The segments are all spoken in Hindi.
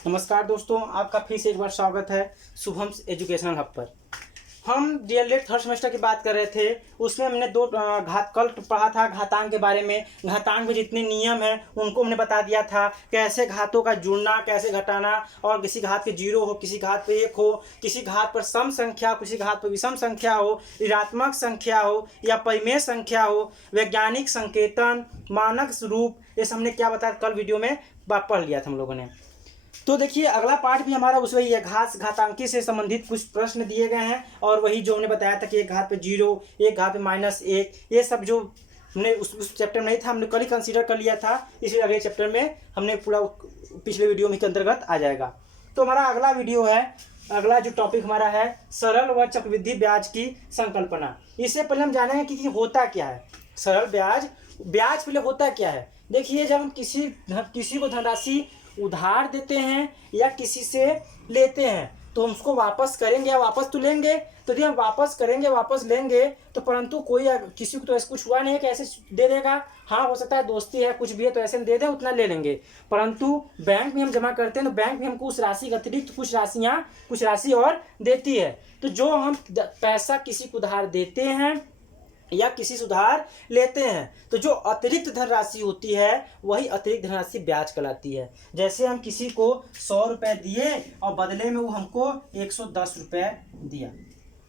नमस्कार दोस्तों, आपका फिर से एक बार स्वागत है शुभम एजुकेशनल हब पर। हम डीएलएड थर्ड सेमेस्टर की बात कर रहे थे। उसमें हमने दो कल पढ़ा था घातांक के बारे में। घातांक में जितने नियम हैं उनको हमने बता दिया था, कैसे घातों का जुड़ना, कैसे घटाना, और किसी घात पे 0 हो, किसी घात पे 1 हो, किसी घात पर सम संख्या, किसी घात पर विषम संख्या हो, ऋणात्मक संख्या हो या परिमेय संख्या हो, वैज्ञानिक संकेतन, मानक रूप, ये सब हमने क्या बताया कल वीडियो में पढ़ लिया था हम लोगों ने। तो देखिए अगला पार्ट भी हमारा उस वही है, घातांकी से संबंधित कुछ प्रश्न दिए गए हैं। और वही जो हमने बताया था कि एक घात पे 0, एक घात पे -1, ये सब जो हमने उस चैप्टर में नहीं था, हमने कल ही कंसीडर कर लिया था, इसलिए अगले चैप्टर में हमने पूरा पिछले वीडियो में के अंतर्गत आ जाएगा। तो हमारा अगला वीडियो है, अगला जो टॉपिक हमारा है सरल व चक्रवृद्धि ब्याज की संकल्पना। इससे पहले हम जानेंगे कि होता क्या है सरल ब्याज। ब्याज पहले होता क्या है। देखिए, जब हम किसी को धनराशि उधार देते हैं या किसी से लेते हैं तो हम उसको वापस करेंगे या वापस तो लेंगे। तो यदि हम वापस करेंगे वापस लेंगे तो परंतु कोई किसी को तो ऐसा कुछ हुआ नहीं है कि ऐसे दे देगा। हाँ, हो सकता है दोस्ती है, कुछ भी है तो ऐसे दे दे, उतना ले लेंगे। परंतु बैंक में हम जमा करते हैं तो बैंक भी हमको उस राशि के अतिरिक्त कुछ राशि और देती है। तो जो हम पैसा किसी को उधार देते हैं या किसी से उधार लेते हैं तो जो अतिरिक्त धनराशि होती है वही अतिरिक्त धनराशि ब्याज कहलाती है। जैसे हम किसी को 100 रुपये दिए और बदले में वो हमको 110 रुपये दिया।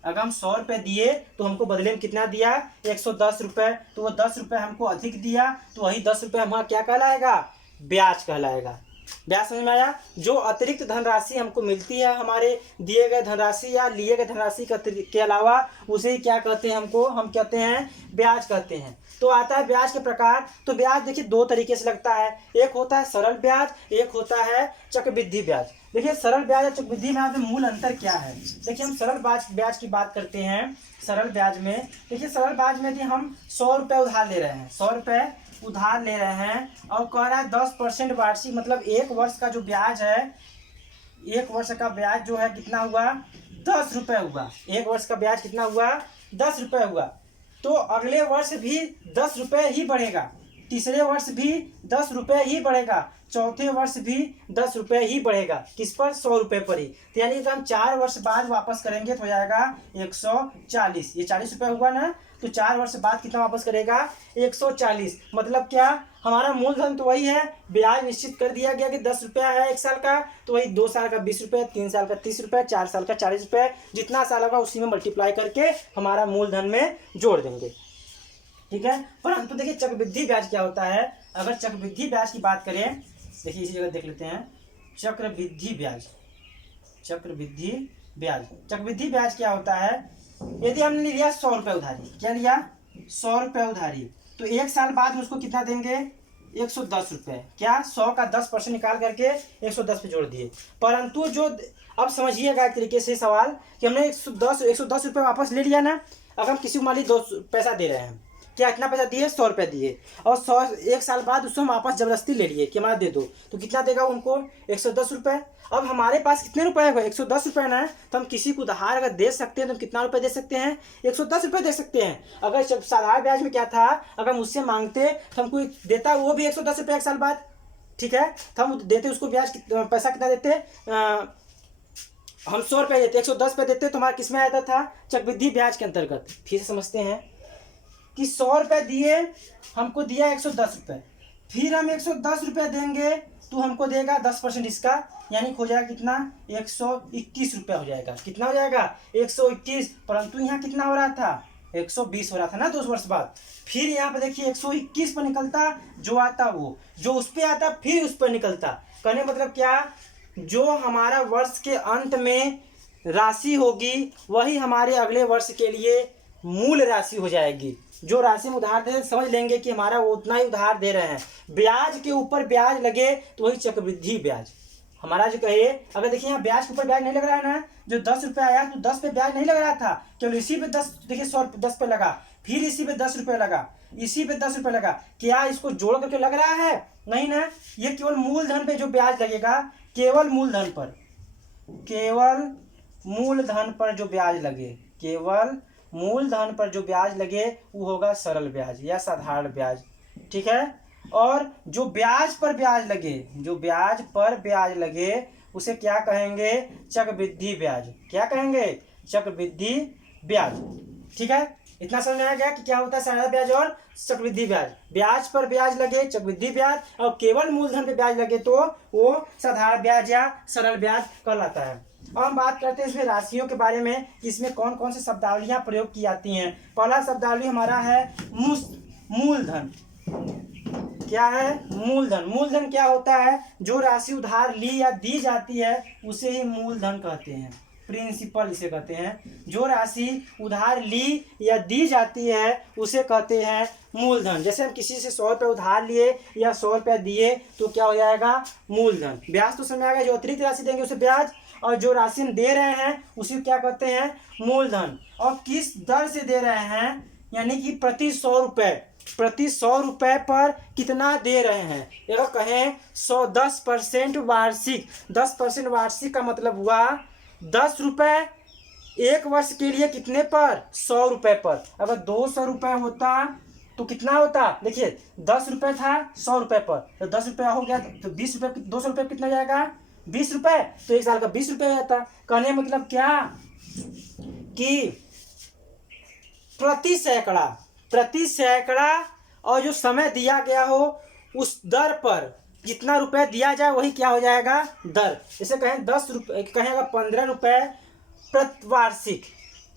अगर हम 100 रुपये दिए तो हमको बदले में कितना दिया, 110 रुपये। तो वो 10 रुपये हमको अधिक दिया, तो वही 10 रुपये हमारा क्या कहलाएगा, ब्याज कहलाएगा। ब्याज समझ में आया। जो अतिरिक्त धनराशि हमको मिलती है हमारे दिए गए धनराशि या लिए गए धनराशि के अलावा, उसे ही क्या कहते हैं, हम कहते हैं ब्याज कहते हैं। तो आता है ब्याज के प्रकार। तो ब्याज देखिए दो तरीके से लगता है, एक होता है सरल ब्याज, एक होता है चक्रवृद्धि ब्याज। देखिए सरल ब्याज और चक्रवृद्धि में मूल अंतर क्या है। देखिए हम सरल ब्याज की बात करते हैं। सरल ब्याज में देखिए, सरल ब्याज में यदि हम 100 रुपये उधार ले रहे हैं, 100 रुपये उधार ले रहे हैं और कह रहा है 10% वार्षिक, मतलब 1 वर्ष का जो ब्याज है, 1 वर्ष का ब्याज जो है कितना हुआ, 10 रुपये हुआ। 1 वर्ष का ब्याज कितना हुआ, 10 रुपये हुआ। तो अगले वर्ष भी 10 रुपये ही बढ़ेगा, तीसरे वर्ष भी 10 रुपये ही बढ़ेगा, चौथे वर्ष भी 10 रुपये ही बढ़ेगा। किस पर, 100 रुपये पर ही। तो यानी कि हम 4 वर्ष बाद वापस करेंगे तो हो जाएगा 140। ये 40 रुपये हुआ ना, तो 4 वर्ष बाद कितना वापस करेगा, 140। मतलब क्या, हमारा मूलधन तो वही है, ब्याज निश्चित कर दिया गया कि 10 रुपया है 1 साल का, तो वही 2 साल का 20 रुपये, 3 साल का 30 रुपये, 4 साल का 40 रुपये, जितना साल होगा उसी में मल्टीप्लाई करके हमारा मूलधन में जोड़ देंगे। ठीक है। परंतु देखिए चक्रवृद्धि ब्याज क्या होता है। अगर चक्रवृद्धि ब्याज की बात करें, देखिए इसी जगह देख लेते हैं चक्रवृद्धि ब्याज। चक्रवृद्धि ब्याज, चक्रवृद्धि ब्याज क्या होता है। यदि हमने लिया 100 रुपये उधारी, क्या लिया, 100 रुपये उधारी, तो 1 साल बाद में उसको कितना देंगे, 110 रुपये। क्या, 100 का 10% निकाल करके 110 पे जोड़ दिए। परंतु जो अब समझिएगा एक तरीके से सवाल कि हमने 110 रुपये वापस ले लिया ना। अगर हम किसी को मान ली 2 पैसा दे रहे हैं, क्या इतना पैसा दिए, 100 रुपये दिए, और 1 साल बाद उसको हम वापस जबरदस्ती ले लिए कि हमारा दे दो, तो कितना देगा उनको, 110 रुपये। अब हमारे पास कितने रुपए है, 110 रुपये ना। तो हम किसी को उधार अगर दे सकते हैं तो हम कितना रुपये दे सकते हैं, 110 रुपये दे सकते हैं। अगर साधारण ब्याज में क्या था, अगर मुझसे मांगते तो हमको देता वो भी 110 रुपये 1 साल बाद। ठीक है, तो हम देते उसको ब्याज पैसा कितना देते, हम 100 रुपये देते, 110 रुपये देते, तो हमारा किस में आता था, चक्रवृद्धि ब्याज के अंतर्गत। फिर से समझते हैं कि 100 रुपये दिए, हमको दिया 110 रुपये, फिर हम 110 रुपये देंगे तो हमको देगा 10% इसका, यानी हो जाएगा कितना, 121 रुपये हो जाएगा। कितना हो जाएगा, 121। परंतु यहाँ कितना हो रहा था, 120 हो रहा था ना 2 वर्ष बाद। फिर यहाँ पे देखिए 121 पर निकलता, जो आता वो, जो उस पर आता फिर उस पर निकलता। कहने मतलब क्या, जो हमारा वर्ष के अंत में राशि होगी वही हमारे अगले वर्ष के लिए मूल राशि हो जाएगी। जो राशि में उधार दे समझ लेंगे कि हमारा वो उतना ही उधार दे रहे हैं। ब्याज के ऊपर ब्याज लगे तो वही चक्रवृद्धि ब्याज हमारा जो कहे। अगर देखिए यहाँ ब्याज के ऊपर ब्याज नहीं लग रहा है ना, जो 10 रुपये आया तो 10 पे ब्याज नहीं लग रहा था, केवल इसी पे 10, देखिए 10 पे लगा, फिर इसी पे 10 रुपये लगा, इसी पे 10 रुपये लगा। क्या इसको जोड़ करके लग रहा है, नहीं ना। ये केवल मूलधन पे जो ब्याज लगेगा, केवल मूलधन पर, केवल मूलधन पर जो ब्याज लगे, केवल मूलधन पर जो ब्याज लगे वो होगा सरल ब्याज या साधारण ब्याज। ठीक है। और जो ब्याज पर ब्याज लगे, जो ब्याज पर ब्याज लगे उसे क्या कहेंगे? चक्रवृद्धि ब्याज। क्या कहेंगे? चक्रवृद्धि ब्याज। ठीक है, इतना समझ में आ गया कि क्या होता है साधारण ब्याज और चक्रवृद्धि ब्याज। ब्याज पर ब्याज लगे चक्रवृद्धि ब्याज, और केवल मूलधन पे ब्याज लगे तो वो साधारण ब्याज या सरल ब्याज कहलाता है। अब हम बात करते हैं इसमें राशियों के बारे में कि इसमें कौन कौन सी शब्दावलियां प्रयोग की जाती हैं। पहला शब्दावली हमारा है मूलधन। क्या है? मूलधन। मूलधन क्या होता है? जो राशि उधार ली या दी जाती है उसे ही मूलधन कहते हैं, प्रिंसिपल इसे कहते हैं। जो राशि उधार ली या दी जाती है उसे कहते हैं मूलधन। जैसे हम किसी से 100 रुपये उधार लिए या 100 रुपये दिए तो क्या हो जाएगा? मूलधन। ब्याज तो समझ आएगा, जो अतिरिक्त राशि देंगे उसे ब्याज, और जो राशि हम दे रहे हैं उसे क्या कहते हैं? मूलधन। और किस दर से दे रहे हैं, यानी कि प्रति 100 रुपये, प्रति 100 रुपये पर कितना दे रहे हैं। अगर कहें 10% वार्षिक, 10% वार्षिक का मतलब हुआ 10 रुपये एक वर्ष के लिए कितने पर? 100 रुपये पर। अगर 200 रुपये होता तो कितना होता? देखिए 10 रुपये था 100 रुपये पर, तो 10 रुपये हो गया तो 20 रुपये, 200 रुपये कितना जाएगा? 20 रुपये, तो एक साल का 20 रुपये हो जाता। कहने मतलब क्या कि प्रति सैकड़ा और जो समय दिया गया हो उस दर पर जितना रुपए दिया जाए वही क्या हो जाएगा? दर। जैसे कहें 10 रुपये, कहेंगे 15 रुपये प्रति वार्षिक,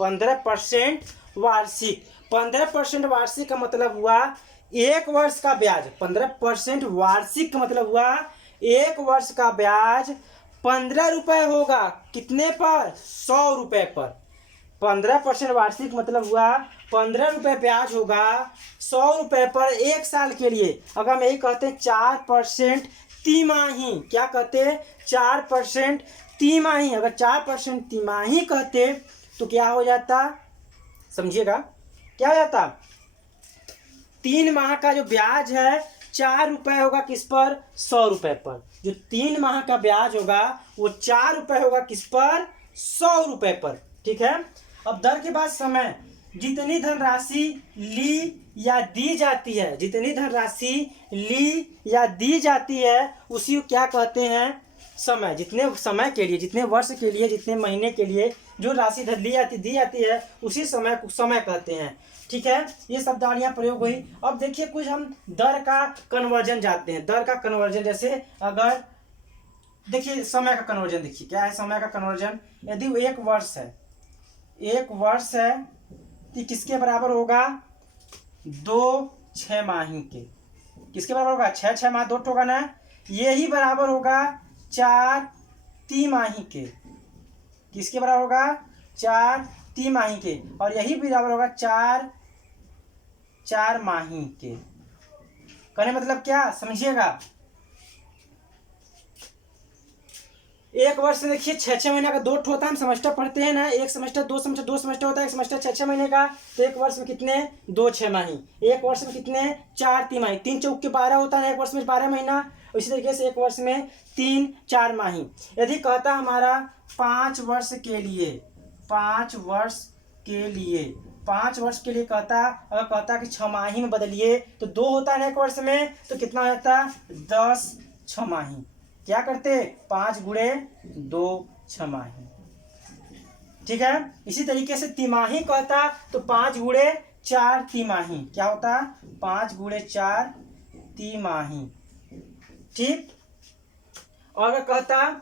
15% वार्षिक। 15% वार्षिक का मतलब हुआ एक वर्ष का ब्याज। 15% वार्षिक का मतलब हुआ एक वर्ष का ब्याज 15 रुपये होगा। कितने पर? 100 रुपये पर। 15% वार्षिक मतलब हुआ 15 रुपये ब्याज होगा 100 रुपये पर एक साल के लिए। अगर हम यही कहते हैं 4% तिमाही, क्या कहते? 4% तिमाही। अगर 4% तिमाही कहते तो क्या हो जाता? समझिएगा, क्या हो जाता? 3 माह का जो ब्याज है 4 रुपये होगा किस पर? 100 रुपये पर। जो 3 माह का ब्याज होगा वो 4 रुपये होगा किस पर? 100 रुपये पर। ठीक है, अब दर के बाद समय। जितनी धनराशि ली या दी जाती है, जितनी धनराशि ली या दी जाती है उसी को क्या कहते हैं? समय। जितने समय के लिए, जितने वर्ष के लिए, जितने महीने के लिए जो राशि दी जाती है उसी समय को समय कहते हैं। ठीक है, ये शब्दावलियां प्रयोग हुई। अब देखिए कुछ हम दर का कन्वर्जन जानते हैं। दर का कन्वर्जन, जैसे अगर देखिए समय का कन्वर्जन, देखिए क्या है समय का कन्वर्जन। यदि वो एक वर्ष है, एक वर्ष है तो किसके बराबर होगा? 2 छमाही के। किसके बराबर होगा? 6 माह 2 होगा ना, यही बराबर होगा 4 तिमाही के। किसके बराबर होगा? 4 तिमाही के। और यही बराबर होगा 4 माही के। कहने मतलब क्या? समझिएगा, एक वर्ष से देखिए 6 महीने का 2 होता है। हम सेमेस्टर पढ़ते हैं ना, एक सेमेस्टर 2 सेमेस्टर होता है। एक सेमेस्टर 6 महीने का, तो एक वर्ष में कितने? 2 छमाही। एक वर्ष में कितने? 4 तिमाही। 3 चौक के 12 होता है, एक वर्ष में 12 महीना। इसी तरीके से एक वर्ष में 3 4 माही। यदि कहता हमारा 5 वर्ष के लिए, 5 वर्ष के लिए, 5 वर्ष के लिए कहता, अगर कहता कि 6 माही में बदलिए तो 2 होता है एक वर्ष में, तो कितना हो जाता? 10 छमाही। क्या करते? 5 गुणे 2 छमाही। ठीक है, इसी तरीके से तिमाही कहता तो 5 गुणे 4 तिमाही। क्या होता? 5 गुणे 4 तिमाही। ठीक, और अगर कहता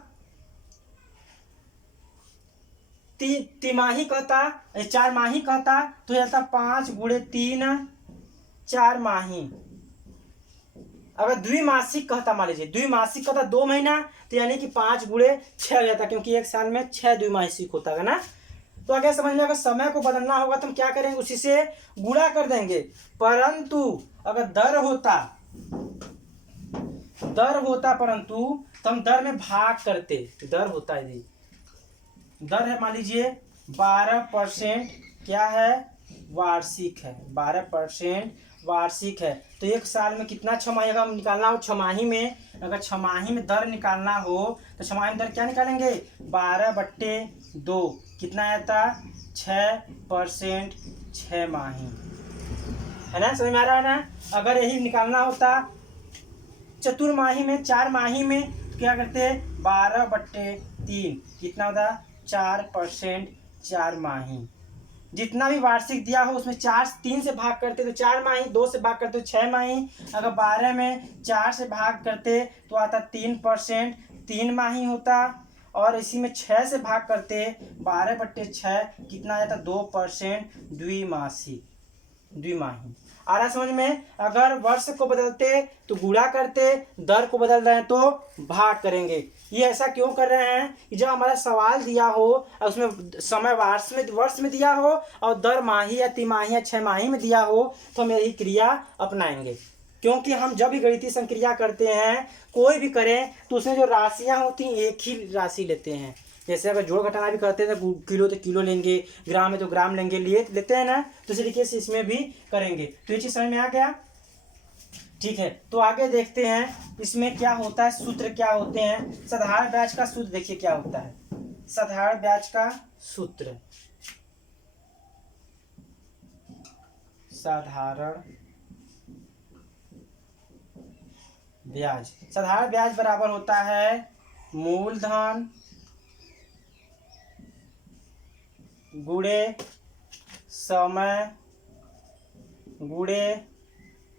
तिमाही कहता, 4 माही कहता तो जाता 5 गुणे 3 4 माही। अगर द्विमासिक कहता, मान लीजिए द्विमासिक कहता 2 महीना, तो यानी कि 5 गुणे 6 हो जाता, क्योंकि एक साल में 6 द्विमासिक होता है ना। तो आगे समझ में, अगर समय को बदलना होगा तो हम क्या करेंगे? उसी से गुणा कर देंगे। परंतु अगर दर होता परंतु तो हम दर में भाग करते। दर होता है, दर है मान लीजिए 12%, क्या है? वार्षिक है। 12% वार्षिक है। तो एक साल में कितना छमाही अगर हम निकालना हो छमाही में, अगर छमाही में दर निकालना हो तो छमाही में दर क्या निकालेंगे? 12/2 कितना आता? 6% 6 माही, है ना? समझ में आ रहा है ना? अगर यही निकालना होता चतुर्माही में 4 माही में क्या करते हैं 12/3 कितना होता है 4%। 4 माही जितना भी वार्षिक दिया हो उसमें 3 से भाग करते तो 4 माही, 2 से भाग करते तो 6 माही, अगर 12 में 4 से भाग करते तो आता 3%, 3 माही होता। और इसी में 6 से भाग करते 12/6 कितना आ जाता 2%, द्विमाही। आ रहा समझ में। अगर वर्ष को बदलते तो गुणा करते, दर को बदल रहे हैं तो भाग करेंगे। ये ऐसा क्यों कर रहे हैं कि जब हमारा सवाल दिया हो और उसमें समय वर्ष में दिया हो और दर माही या तिमाही या 6 माही में दिया हो तो हम यही क्रिया अपनाएंगे। क्योंकि हम जब भी गणितीय संक्रिया करते हैं कोई भी करें तो उसमें जो राशियां होती हैं एक ही राशि लेते हैं। जैसे अगर जोड़ घटाना भी करते हैं तो किलो तो किलो लेंगे, ग्राम है तो ग्राम लेंगे, लेते हैं ना। तो इस तरीके से इसमें भी करेंगे। तो ये चीज़ समझ में आ गया। ठीक है, तो आगे देखते हैं इसमें क्या होता है, सूत्र क्या होते हैं। साधारण ब्याज का सूत्र देखिए क्या होता है। साधारण ब्याज का सूत्र, साधारण ब्याज बराबर होता है मूलधन गुणे समय गुणे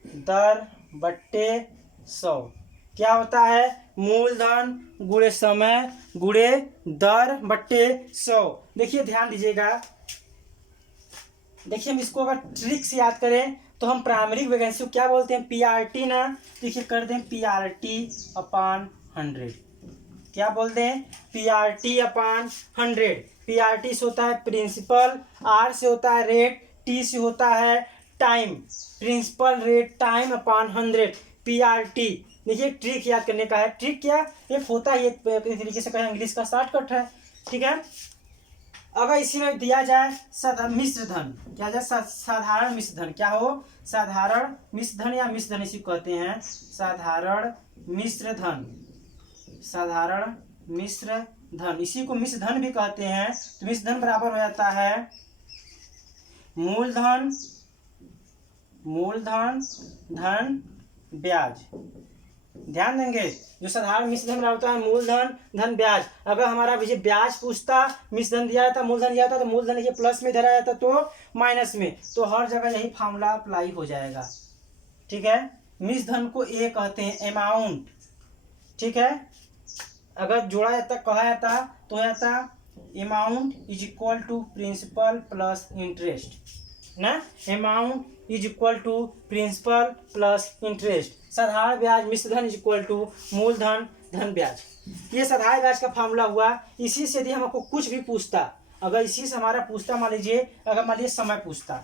दर बट्टे 100। क्या होता है मूलधन गुणे समय गुणे दर बट्टे 100। देखिए ध्यान दीजिएगा, देखिए हम इसको अगर ट्रिक से याद करें तो हम प्राइमरी वैकेंसी को क्या बोलते हैं पीआरटी ना। देखिए कर दें पीआरटी/100। क्या बोलते हैं पीआरटी/100। पीआरटी से होता है प्रिंसिपल, आर से होता है रेट, टी से होता है टाइम। प्रिंसिपल रेट टाइम/100 पीआरटी। देखिए ट्रिक याद करने का है। ट्रिक क्या एक होता है, एक तरीके से कहें इंग्लिश का शॉर्टकट है। ठीक है, अगर इसी में दिया जाए मिश्र धन, क्या जाए साधारण मिश्र धन, क्या हो साधारण मिश्र धन या मिश्र धन इसी को कहते हैं साधारण मिश्र धन। साधारण मिश्र धन इसी को मिश्र धन भी कहते हैं। तो मिश्र धन बराबर हो जाता है मूलधन धन ब्याज। ध्यान देंगे, जो साधारण मिश्र धन होता है मूलधन धन ब्याज। अगर हमारा विषय ब्याज पूछता, मिश्र धन दिया जाता, मूलधन दिया जाता तो मूलधन ये प्लस में धरा जाता तो माइनस में, तो हर जगह यही फॉर्मूला अप्लाई हो जाएगा। ठीक है, मिश्र धन को ए कहते हैं अमाउंट। ठीक है, अगर जोड़ा जाता कहा जाता तो जाता amount is equal to principal plus interest ना। Amount is equal to principal plus interest. साधारण ब्याज मिश्र धन इज इक्वल टू मूलधन धन ब्याज। ये साधारण ब्याज का फॉर्मूला हुआ। इसी से यदि हमको कुछ भी पूछता, अगर इसी से हमारा पूछता, मान लीजिए अगर मान लीजिए समय पूछता,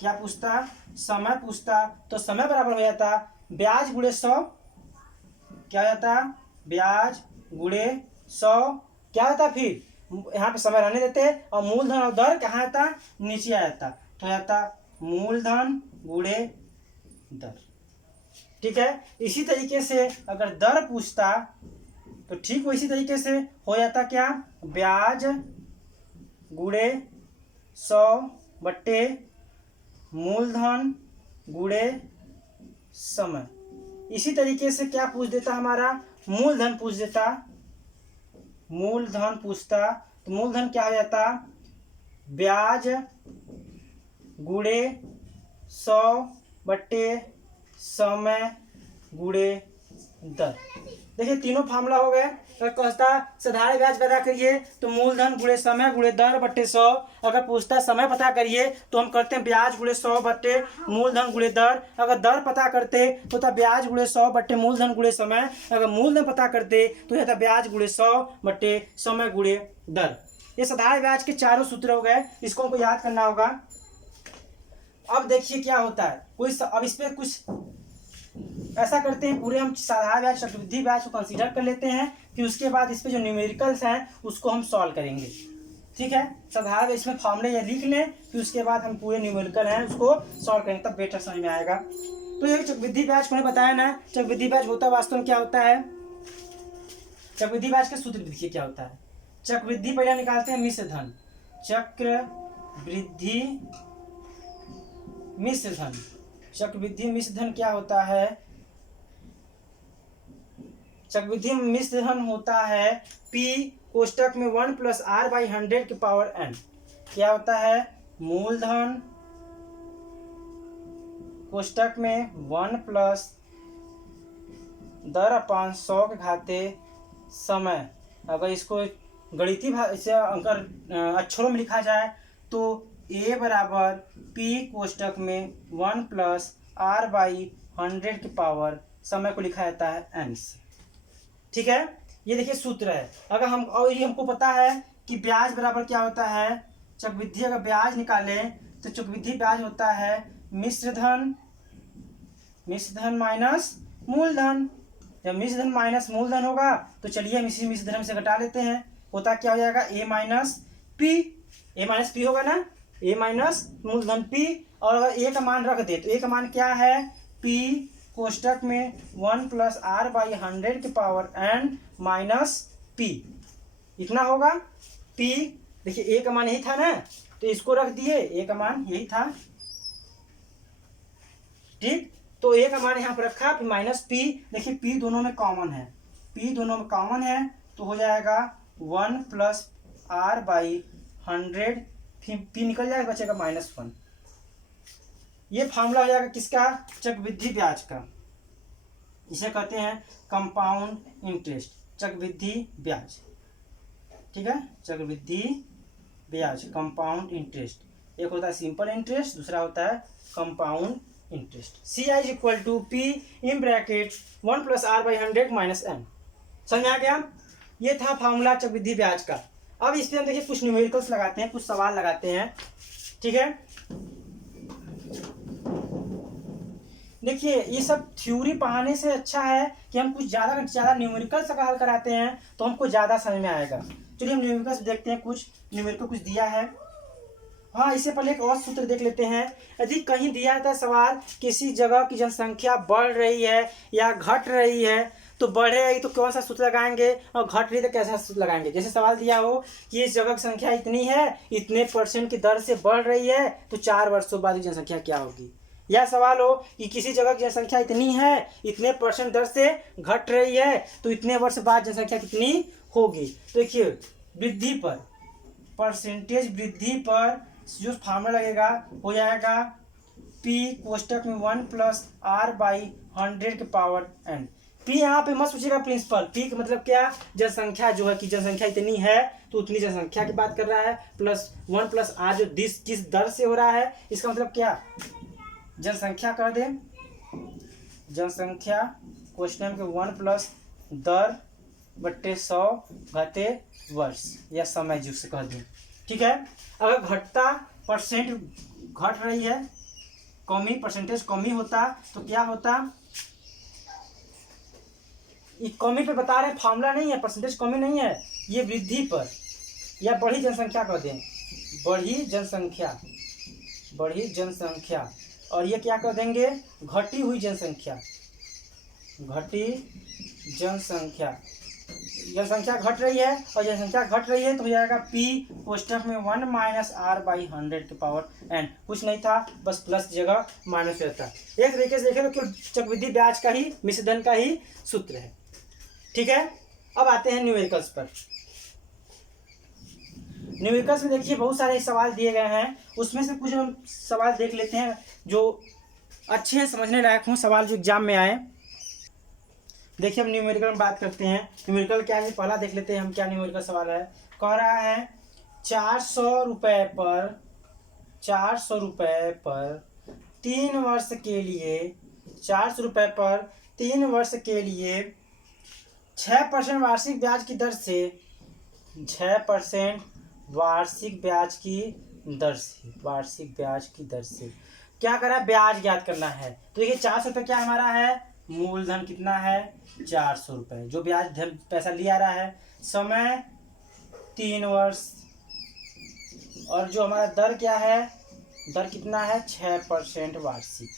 क्या पूछता समय पूछता, तो समय बराबर हो जाता ब्याज गुणे 100। क्या हो जाता ब्याज गुणे 100। क्या होता फिर यहाँ पे समय रहने देते और मूलधन और दर कहाँ आता नीचे आ जाता, तो जाता मूलधन गुणे दर। ठीक है, इसी तरीके से अगर दर पूछता तो ठीक इसी तरीके से हो जाता क्या ब्याज गुणे 100 बट्टे मूलधन गुणे समय। इसी तरीके से क्या पूछ देता हमारा मूलधन पूछ देता, मूलधन पूछता तो मूलधन क्या हो जाता ब्याज गुणे 100 बट्टे समय गुणे दर। देखिए तीनों फार्मूला हो गए। अगर कहता साधारण ब्याज पता करिए तो मूलधन गुणे समय गुणे दर बट्टे 100। अगर पूछता समय पता करिए तो हम करते हैं ब्याज गुणे 100 बट्टे मूलधन गुणे दर। अगर दर पता करते तो था ब्याज गुणे 100 बट्टे मूलधन गुणे समय। अगर मूलधन पता करते तो यह था ब्याज गुणे 100 बट्टे समय गुणे दर। ये साधारण ब्याज के चारों सूत्र हो गए, इसको हमको याद करना होगा। अब देखिए क्या होता है, अब इस पर कुछ ऐसा करते हैं, पूरे हम साधारण ब्याज चक्रवृद्धि ब्याज को कंसीडर कर लेते हैं, फिर उसके बाद इस पे जो न्यूमेरिकल्स हैं उसको हम सॉल्व करेंगे। ठीक है, साधारण इसमें फॉर्मूले ये लिख लें, फिर उसके बाद हम पूरे न्यूमेरिकल हैं उसको सॉल्व करेंगे, तब बेटर समझ में आएगा। तो ये चक्रवृद्धि ब्याज को बताया ना, चक्रवृद्धि ब्याज होता वास्तव में क्या होता है। चक्रवृद्धि ब्याज का सूत्र देखिए क्या होता है। चक्रवृद्धि पहले निकालते हैं मिश्र धन, चक्रवृद्धि मिश्र धन। चक्रवृद्धि मिश्र धन क्या होता है चक्रवृद्धि में मिश्र धन होता है P कोष्टक में 1 प्लस R बाई 100 की पावर n। क्या होता है? मूलधन कोष्टक में 1 प्लस 10/100 के घाते समय। अगर इसको गणितीय इसे अगर अक्षरों में लिखा जाए तो A बराबर P कोष्टक में 1 प्लस R बाई 100 की पावर समय को लिखा जाता है n से। ठीक है, ये देखिए सूत्र है। अगर हम और ये हमको पता है कि ब्याज बराबर क्या होता है, चक्रवृद्धि अगर ब्याज निकालें तो चक्रवृद्धि ब्याज होता है मिश्र धन माइनस मूलधन। जब मिश्र धन माइनस मूलधन होगा तो चलिए हम इसी मिश्र धन से घटा लेते हैं। होता क्या हो जाएगा? a माइनस पी होगा ना, a माइनस मूलधन p। और अगर a का मान रख दे तो a का मान क्या है? p कोष्टक में 1 प्लस R बाई 100 की पावर n माइनस p। इतना होगा p। देखिए a का मान यही था ना, तो इसको रख दिए, a का मान यही था। ठीक, तो a का मान यहाँ पर रखा, फिर माइनस p। देखिए p दोनों में कॉमन है, p दोनों में कॉमन है तो हो जाएगा 1 प्लस R बाई 100, फिर p निकल जाएगा, बचेगा -1। ये फार्मूला हो जाएगा किसका? चक्रवृद्धि ब्याज का। इसे कहते हैं कंपाउंड इंटरेस्ट, चक्रवृद्धि ब्याज। ठीक है, चक्रवृद्धि ब्याज, कंपाउंड इंटरेस्ट। एक होता है सिंपल इंटरेस्ट, दूसरा होता है compound interest. CI is equal to P in bracket 1 plus R by 100 minus n। समझ आ गया? ये था फार्मूला चक्रवृद्धि ब्याज का। अब इस पर हम देखिए कुछ न्यूमेरिकल्स लगाते हैं, कुछ सवाल लगाते हैं। ठीक है, देखिए ये सब थ्योरी पढ़ाने से अच्छा है कि हम कुछ ज़्यादा न्यूमेरिकल्स का हल कराते हैं तो हमको ज़्यादा समझ में आएगा। चलिए हम न्यूमेरिकल्स देखते हैं, कुछ न्यूमेरिकल कुछ दिया है। हाँ, इससे पहले एक और सूत्र देख लेते हैं। यदि कहीं दिया था सवाल किसी जगह की जनसंख्या बढ़ रही है या घट रही है, तो बढ़ेगी तो कौन सा सूत्र लगाएंगे, और घट रही तो कैसा सूत्र लगाएंगे। जैसे सवाल दिया हो कि इस जगह की संख्या इतनी है, इतने % की दर से बढ़ रही है, तो 4 वर्षों बाद जनसंख्या क्या होगी। यह सवाल हो कि किसी जगह की जनसंख्या इतनी है, इतने % दर से घट रही है, तो इतने वर्ष बाद जनसंख्या कितनी होगी। तो देखिए वृद्धि पर, परसेंटेज वृद्धि पर जो फार्मूला लगेगा हो जाएगा P कोष्टक में 1 प्लस R बाई 100 के पावर n। P यहाँ पे मत सोचिएगा प्रिंसिपल, P का मतलब क्या? जनसंख्या जो है कि जनसंख्या इतनी है तो उतनी जनसंख्या की बात कर रहा है, प्लस 1 प्लस R जो किस दर से हो रहा है, इसका मतलब क्या? जनसंख्या कर दें, जनसंख्या क्वेश्चन के 1 प्लस दर बट्टे 100 घटे वर्ष या समय जिससे कह दें। ठीक है, अगर घटता % घट रही है, कमी परसेंटेज कमी होता तो क्या होता? ये कमी पे बता रहे, फार्मूला नहीं है, परसेंटेज कमी नहीं है, ये वृद्धि पर या बढ़ी जनसंख्या कर दें, बढ़ी जनसंख्या। और ये क्या कर देंगे? घटी हुई जनसंख्या, जनसंख्या घट रही है और जनसंख्या घट रही है तो हो जाएगा P कोष्टक में 1 माइनस R बाई 100 के पावर n। कुछ नहीं था, बस प्लस जगह माइनस रहता। एक तरीके से देखें तो चक्रवृद्धि ब्याज का ही, मिश्र धन का ही सूत्र है। ठीक है, अब आते हैं न्यूमेरिकल्स पर। न्यूमेरिकल्स में देखिए बहुत सारे सवाल दिए गए हैं, उसमें से कुछ हम सवाल देख लेते हैं जो अच्छे हैं, समझने लायक हों, सवाल जो एग्जाम में आए। देखिए हम न्यूमेरिकल में बात करते हैं। न्यूमेरिकल क्या है पहला देख लेते हैं हम, क्या न्यूमेरिकल सवाल है। कह रहा है 400 रुपये पर 3 वर्ष के लिए, 400 रुपये पर 3 वर्ष के लिए 6% वार्षिक ब्याज की दर से, 6% वार्षिक ब्याज की दर से क्या करा? ब्याज ज्ञात करना है। तो देखिए 400 रुपये क्या हमारा है? मूलधन कितना है? 400 रुपये, जो ब्याज धन पैसा लिया रहा है। समय 3 वर्ष, और जो हमारा दर क्या है? दर कितना है? 6% वार्षिक।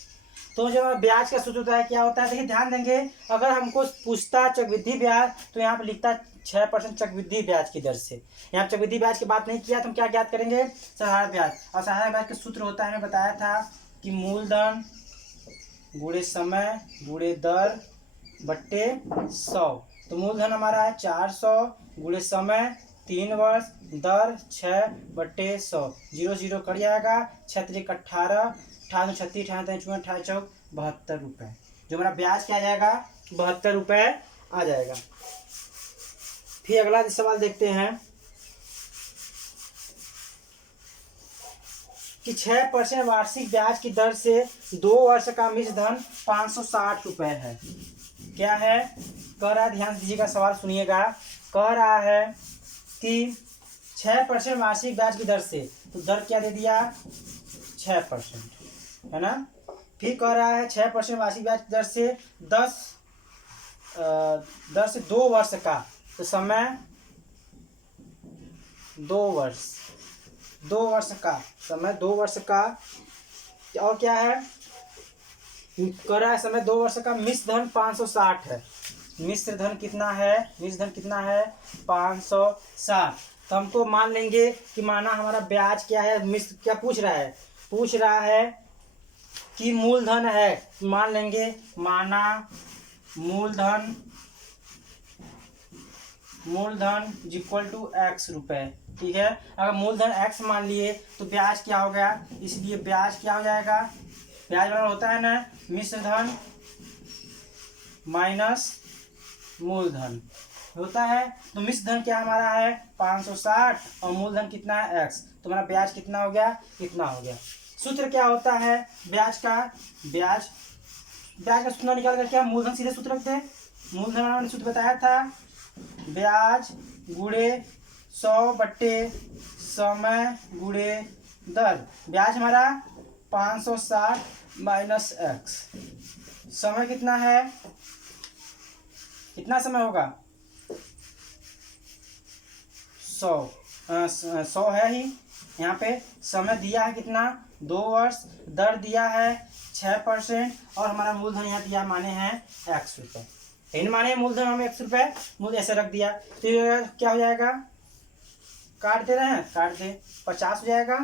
तो जब ब्याज का सूत्र होता है क्या होता है? देखिए ध्यान देंगे, अगर हमको पूछता चक्रवृद्धि ब्याज तो यहाँ पे लिखता 6% चक्रवृद्धि ब्याज की दर से। यहाँ चक्रवृद्धि ब्याज की बात नहीं किया तो हम क्या ज्ञात करेंगे? साधारण ब्याज। और साधारण ब्याज का सूत्र होता है, हमें बताया था कि मूलधन गुणे समय गुणे दर बट्टे 100। तो मूलधन हमारा है 400 गुणे समय 3 वर्ष दर 6/100 जीरो जीरो कट जाएगा 6 18 18 36 18 54 चौक 72 रुपये। जो हमारा ब्याज क्या आ जाएगा 72 रुपये आ जाएगा। फिर अगला सवाल देखते हैं कि 6% वार्षिक ब्याज की दर से 2 वर्ष का मिश्र धन 560 रुपये है। क्या है कह रहा है, ध्यान दीजिएगा सवाल सुनिएगा। कह रहा है कि 6% वार्षिक ब्याज की दर से, तो दर क्या दे दिया 6% है ना। फिर कह रहा है 6% वार्षिक ब्याज की दर से 2 वर्ष का, तो समय 2 वर्ष का समय 2 वर्ष का, और क्या है कह रहा है समय 2 वर्ष का मिश्र धन 560 है। मिश्र धन कितना है 560। तो हमको मान लेंगे कि माना हमारा ब्याज क्या है, मिश्र क्या पूछ रहा है कि मूलधन है। मान लेंगे माना मूलधन इक्वल टू x रुपये, ठीक है। अगर मूलधन x मान लिए तो ब्याज क्या हो गया, इसलिए ब्याज क्या हो जाएगा, ब्याज बराबर होता है ना मिश्र धन माइनस मूलधन होता है। तो मिश्र धन क्या हमारा है 560 और मूलधन कितना है x, तो हमारा ब्याज कितना हो गया, इतना हो गया। सूत्र क्या होता है ब्याज का सूत्र निकाल कर क्या मूलधन सीधे सूत्र रखते हैं। मूलधन हमने सूत्र बताया था ब्याज गुणे 100 समय गुणे दर। ब्याज हमारा 560 माइनस x, समय कितना है, कितना समय होगा 100 है ही। यहाँ पे समय दिया है कितना 2 वर्ष, दर दिया है 6% और हमारा मूलधन यहाँ दिया माने हैं x रुपये। इन माने मूलधन हमें x रुपये, मूल्य ऐसे रख दिया। तो क्या हो जाएगा, काट दे रहे हैं, काट दे 50 हो जाएगा।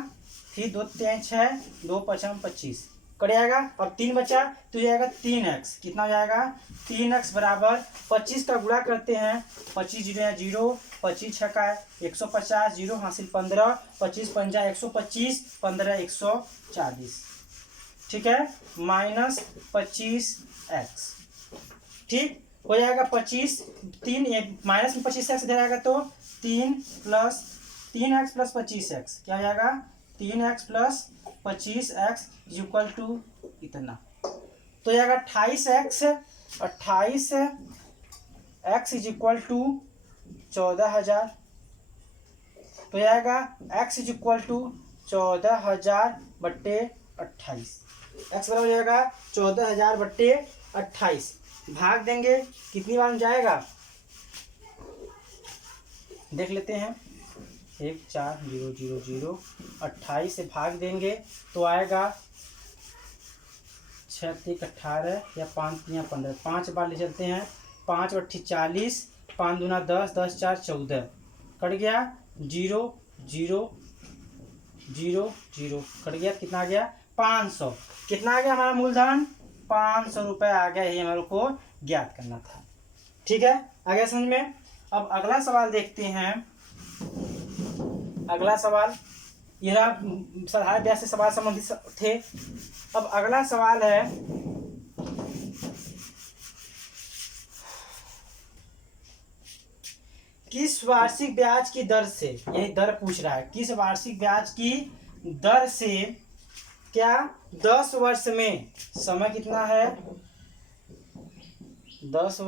फिर 2 3 6 2 5 25 कट जाएगा। अब 3 बचा तो जाएगा 3x, कितना हो जाएगा 3x बराबर 25 का गुणा करते हैं, 25 जीरो है 0, 25 छक्का 150, जीरो हासिल 15, 25 पंजा 125, 15 140, ठीक है, माइनस 25x, ठीक हो जाएगा 25, 3 माइनस में 25x दे जाएगा तो 3x प्लस 25x क्या हो जाएगा 3x plus 25x equal to इतना, तो जाएगा 28x इज इक्वल टू 14,000, तो जाएगा x इज इक्वल टू 14,000 बट्टे 28, x बराबर हो जाएगा 14,000 बट्टे 28। भाग देंगे कितनी बार में जाएगा देख लेते हैं, 1 4 0 0 0 28 से भाग देंगे तो आएगा 6 3 18 या 5 3 15, 5 बार ले चलते हैं, 5 8 40, 5 दूना 10, 10 4 14 कट गया, 0 0 0 0 कट गया, कितना आ गया 500। कितना आ गया हमारा मूलधन 500 रुपये आ गया, ये हमारे को ज्ञात करना था, ठीक है, आ गया समझ में। अब अगला सवाल देखते हैं। अगला सवाल यह साधारण ब्याज से सवाल संबंधित थे। अब अगला सवाल है किस वार्षिक ब्याज की दर से, यही दर पूछ रहा है, किस वार्षिक ब्याज की दर से क्या 10 वर्ष में, समय कितना है 10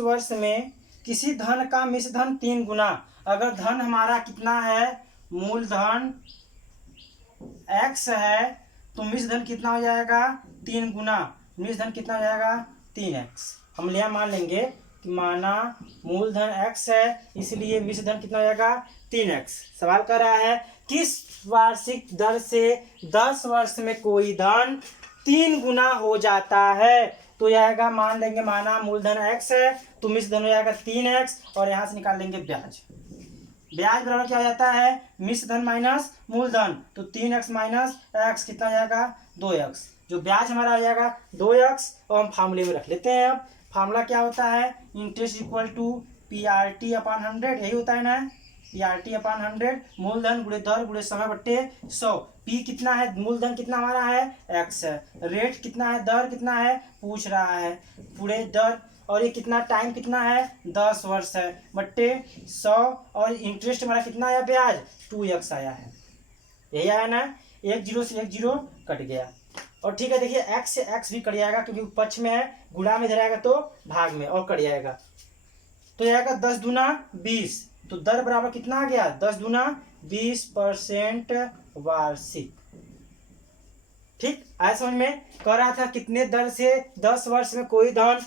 वर्ष में किसी धन का मिश्र धन 3 गुना, अगर धन हमारा कितना है मूलधन x है तो मिश्र धन कितना हो जाएगा 3 गुना, मिश्र धन कितना हो जाएगा 3x। हम लिया मान लेंगे कि माना मूलधन x है इसलिए मिश्र धन कितना हो जाएगा 3x। सवाल कर रहा है किस वार्षिक दर से 10 वर्ष में कोई धन 3 गुना हो जाता है, तो आएगा मान लेंगे माना मूलधन x है तो मिश्र धन हो जाएगा 3x और यहाँ से निकाल लेंगे ब्याज। ब्याज बराबर क्या हो जाता है मिश्र धन माइनस मूलधन, तो 3x माइनस x कितना हो जाएगा 2x। जो ब्याज हमारा आ जाएगा 2x और हम फार्मूले में रख लेते हैं। अब फार्मूला क्या होता है, interest equal to PRT upon 100, यही होता है ना, PRT अपॉन 100, मूलधन गुणे दर गुणे समय बट्टे 100। P कितना है, मूलधन कितना हमारा है, X है, रेट कितना है, दर कितना है पूछ रहा है, पूरे दर, और ये कितना टाइम कितना है 10 वर्ष है, बट्टे 100, और इंटरेस्ट हमारा कितना आया, ब्याज 2x आया है, यही आया ना, एक जीरो से एक जीरो कट गया। और ठीक है, देखिए x से x भी कट जाएगा क्योंकि पक्ष में है, गुणा में इधर आएगा तो भाग में, और कट जाएगा, तो यह आएगा 10 दूना 20, तो दर बराबर कितना आ गया, 10 दूना 20% वार्षिक। ठीक आया समझ में, कह रहा था कितने दर से 10 वर्ष में कोई धन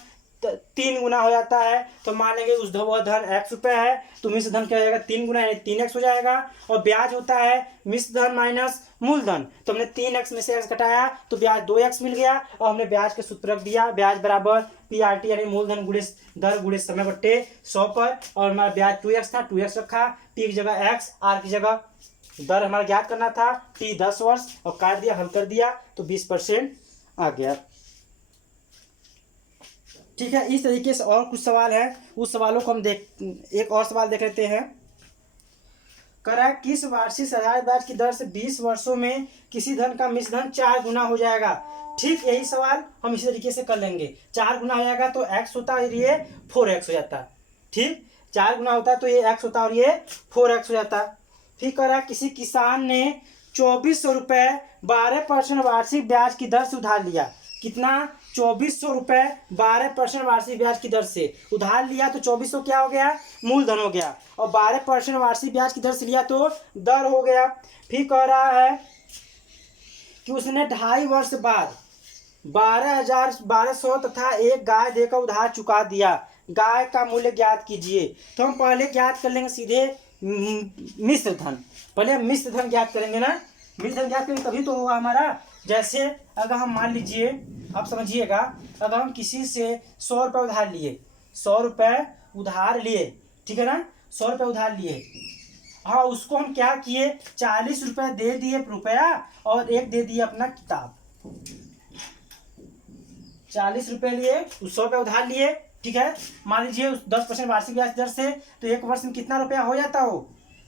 3 गुना हो जाता है, तो मान लेंगे उस वह धन x रुपए है, तो मिश्र धन क्या हो जाएगा 3 गुना, यानी 3x हो जाएगा। और ब्याज होता है मिश्र धन माइनस मूलधन, तो हमने 3x में से x घटाया तो ब्याज 2x मिल गया, और हमने ब्याज के सूत्र रख दिया, ब्याज बराबर PRT यानी मूलधन गुणे दर गुणे समय बट्टे 100 पर, और हमारा ब्याज 2x था, 2x रखा, t की जगह x, r की जगह दर हमारा ज्ञात करना था, t 10 वर्ष, और काट दिया, हल कर दिया तो 20% आ गया। ठीक है, इस तरीके से और कुछ सवाल है, उस सवालों को हम एक और सवाल देख लेते हैं। करा किस वार्षिक साधारण ब्याज की दर से 20 वर्षों में किसी धन का मिश्र धन 4 गुना हो जाएगा। ठीक यही सवाल हम इसी तरीके से कर लेंगे, 4 गुना हो जाएगा तो x होता है, ये 4x हो जाता। ठीक, 4 गुना होता है तो ये x होता और ये 4x हो जाता। फिर करा किसी किसान ने 2400 रुपये 12% वार्षिक ब्याज की दर से उधार लिया। कितना, 2400 रुपये 12% वार्षिक ब्याज की दर से उधार लिया, तो 2400 क्या हो गया, मूलधन हो गया, और 12% वार्षिक ब्याज की दर से लिया तो दर हो गया। फिर कह रहा है कि उसने 2.5 वर्ष बाद 12,1200 तथा एक गाय देकर उधार चुका दिया, गाय का मूल्य ज्ञात कीजिए। तो हम पहले ज्ञात कर लेंगे सीधे मिश्र धन, पहले हम मिश्र धन ज्ञात करेंगे ना, मिश्र धन ज्ञात करेंगे तभी तो होगा हमारा। जैसे अगर हम मान लीजिए, आप समझिएगा, अगर हम किसी से 100 रुपये उधार लिए, 100 रुपये उधार लिए, ठीक है ना, 100 रुपये उधार लिए, हाँ उसको हम क्या किए, 40 रुपये दे दिए रुपया, और एक दे दिए अपना किताब। 40 रुपये लिए, 100 रुपये उधार लिए, ठीक है, मान लीजिए 10% वार्षिक ब्याज दर से, तो एक वर्ष में कितना रुपया हो जाता हो,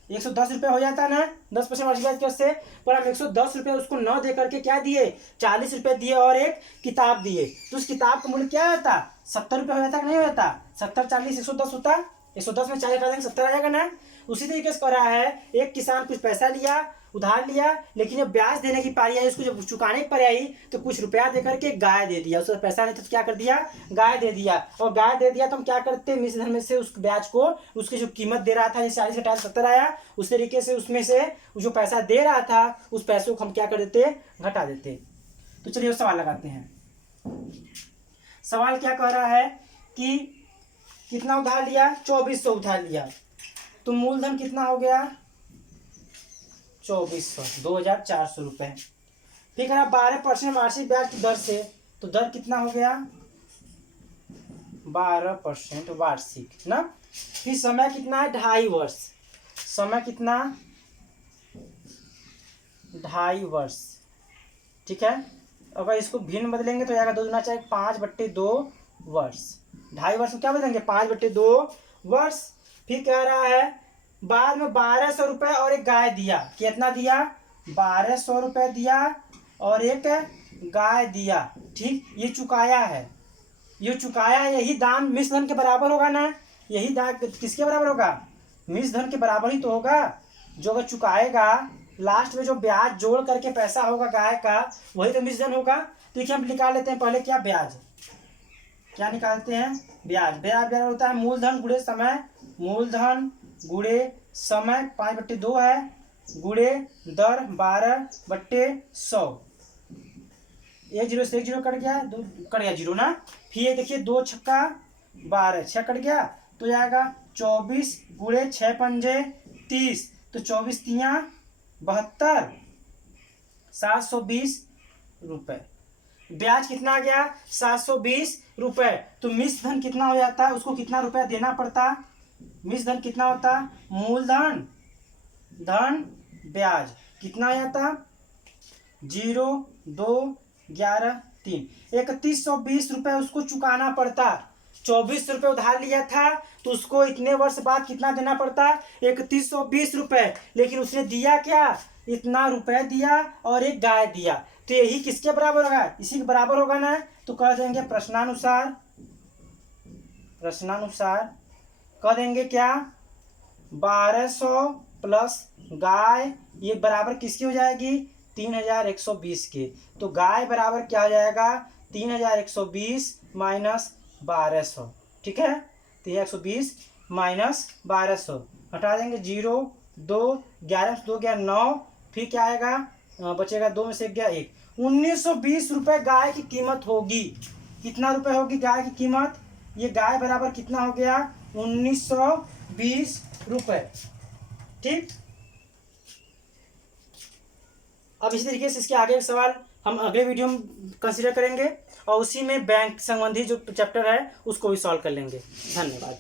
110 रुपये हो जाता ना, 10% वार्षिक ब्याज दर से। पर हम 110 रुपये उसको न दे करके क्या दिए, 40 रुपये दिए और एक किताब दिए, तो उस किताब का मूल्य क्या होता, 70 रुपये हो जाता, नहीं होता, 70 40 110 होता, 110 में 40 हटा देंगे 70 आ जाएगा ना। उसी तरीके से कर रहा है, एक किसान कुछ पैसा लिया, उधार लिया, लेकिन जब ब्याज देने की पारी आई, उसको जब चुकाने की पारी आई, तो कुछ रुपया दे करके गाय दे दिया, उसको पैसा नहीं था तो क्या कर दिया, गाय दे दिया, और गाय दे दिया तो हम क्या करते, मिश्र धन में से उस ब्याज को, उसकी जो कीमत दे रहा था, जैसे 40 घटाया 70 आया, उस तरीके से उसमें से जो पैसा दे रहा था उस पैसों को हम क्या कर देते, घटा देते। तो चलिए सवाल लगाते हैं। सवाल क्या कह रहा है कि कितना उधार लिया, 2400 उधार लिया, तो मूलधन कितना हो गया, 2400, 2400 रुपये। फिर करा 12% वार्षिक ब्याज की दर से, तो दर कितना हो गया, 12% वार्षिक ना। फिर समय कितना है, 2.5 वर्ष, समय कितना, 2.5 वर्ष, ठीक है। अगर इसको भिन्न बदलेंगे तो आएगा 2 दूना 4 5/2 वर्ष, 2.5 वर्ष में क्या बदलेंगे, 5/2 वर्ष। फिर कह रहा है बाद में 1200 रुपये और एक गाय दिया, कितना दिया, 1200 रुपये दिया और एक गाय दिया, ठीक, ये चुकाया है, ये चुकाया, यही दाम मिश्र धन के बराबर होगा ना, यही दाम किसके बराबर होगा, मिश्र धन के बराबर ही तो होगा। जो अगर चुकाएगा, लास्ट में जो ब्याज जोड़ करके पैसा होगा गाय का, वही तो मिश्र धन होगा। देखिए हम निकाल लेते हैं पहले क्या, ब्याज, क्या निकालते हैं, ब्याज, ब्याज होता है मूलधन गुणे समय, मूलधन गुणे समय 5/2 है, गुणे दर 12/100, 1 0 से 1 0 कट गया, 2 कट गया 0 ना। फिर ये देखिए 2 छक्का 12, 6 कट गया, तो आएगा 24 गुणे 6 पंजे 30, तो 24 तियाँ 72, 720 रुपये। ब्याज कितना आ गया, 720 रुपये। तो मिश्र धन कितना हो जाता है, उसको कितना रुपया देना पड़ता, मिश्र धन कितना होता, मूलधन धन ब्याज कितना आ जाता, 0 2 11 3, 3120 रुपये उसको चुकाना पड़ता। ₹24 उधार लिया था तो उसको इतने वर्ष बाद कितना देना पड़ता? 3120 रुपये। लेकिन उसने दिया क्या? इतना रुपए दिया और एक गाय दिया, तो यही किसके बराबर होगा? इसी के बराबर होगा ना। तो कह देंगे प्रश्नानुसार कह देंगे क्या? 1200 प्लस गाय, ये बराबर किसकी हो जाएगी? 3120 के। तो गाय बराबर क्या हो जाएगा? 3120 माइनस 1200। ठीक है, 3120 माइनस 1200 हटा देंगे, 0 2 11 से 2 गया 9, फिर क्या आएगा? बचेगा 2 में से गया 1। 1920 रुपये गाय की कीमत होगी। कितना रुपए होगी गाय की कीमत? ये गाय बराबर कितना हो गया? 1920 रुपये। ठीक, अब इसी तरीके से इसके आगे एक सवाल हम अगले वीडियो में कंसीडर करेंगे और उसी में बैंक संबंधी जो चैप्टर है उसको भी सॉल्व कर लेंगे। धन्यवाद।